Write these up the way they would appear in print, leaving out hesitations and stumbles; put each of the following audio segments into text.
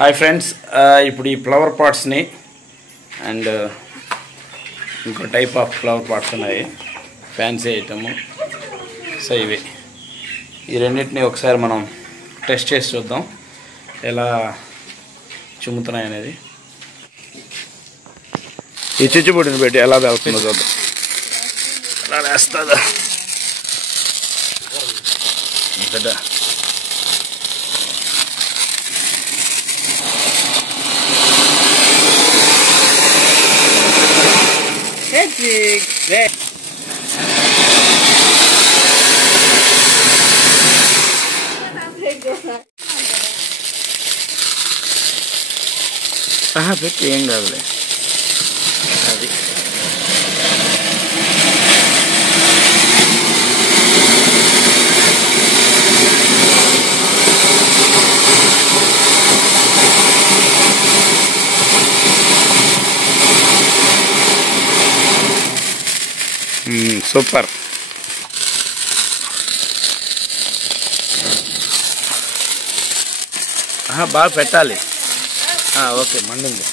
Hi friends, ఇప్పుడు ఈ flower పాట్స్ని and ఇంకో టైప్ ఆఫ్ ఫ్లవర్ పాట్స్ ఉన్నాయి, ఫ్యాన్సీ ఐటము. సో ఈ రెండింటిని ఒకసారి మనం టెస్ట్ చేసి చూద్దాం ఎలా చుమ్ముతున్నాయి అనేది. ఈ చిచ్చుబుడిని పెట్టి ఎలా వెళ్తుందో చూద్దాం. ఎలా వేస్తుందా పెద్ద పెట్టి ఏం కాదులే. అది సూపర్. బాగా పెట్టాలి. ఓకే, మండింది.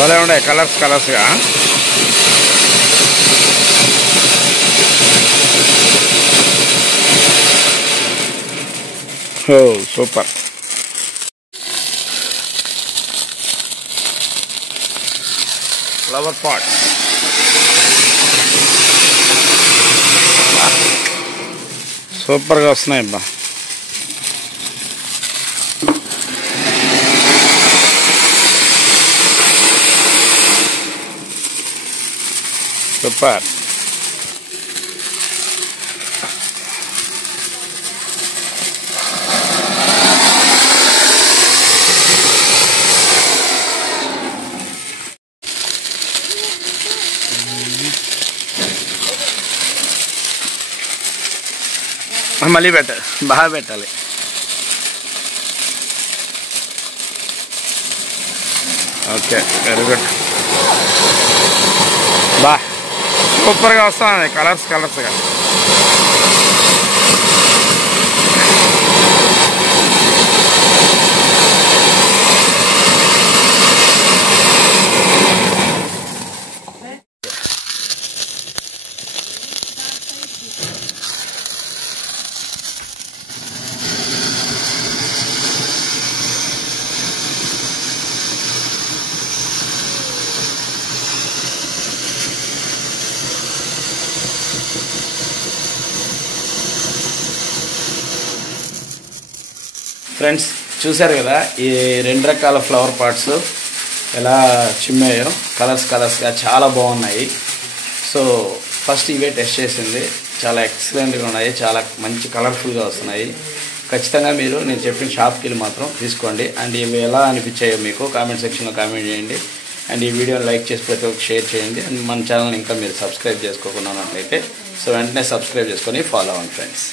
భలే ఉన్నాయి కలర్స్గా. సూపర్. ఫ్లవర్ పాట్ సూపర్గా వస్తున్నాయి అబ్బా. సూపర్. మళ్ళీ పెట్టాలి, బాగా పెట్టాలి. Okay, very good. బా సూపర్గా వస్తుంది కలర్స్గా. ఫ్రెండ్స్ చూశారు కదా, ఈ రెండు రకాల ఫ్లవర్ పాట్స్ ఎలా చిమ్మాయో కలర్స్గా చాలా బాగున్నాయి. సో ఫస్ట్ ఇవే టెస్ట్ చేసింది, చాలా ఎక్సలెంట్గా ఉన్నాయి, చాలా మంచి కలర్ఫుల్గా వస్తున్నాయి. ఖచ్చితంగా మీరు నేను చెప్పిన షాప్కి వెళ్ళి మాత్రం తీసుకోండి. అండ్ ఇవి ఎలా అనిపించాయో మీకు కామెంట్ సెక్షన్లో కామెంట్ చేయండి. అండ్ ఈ వీడియోని లైక్ చేసి ప్రతి ఒక్కరికి షేర్ చేయండి. అండ్ మన ఛానల్ ఇంకా మీరు సబ్స్క్రైబ్ చేసుకోకుండా ఉన్నట్లయితే సో వెంటనే సబ్స్క్రైబ్ చేసుకొని ఫాలో అవ్వండి ఫ్రెండ్స్.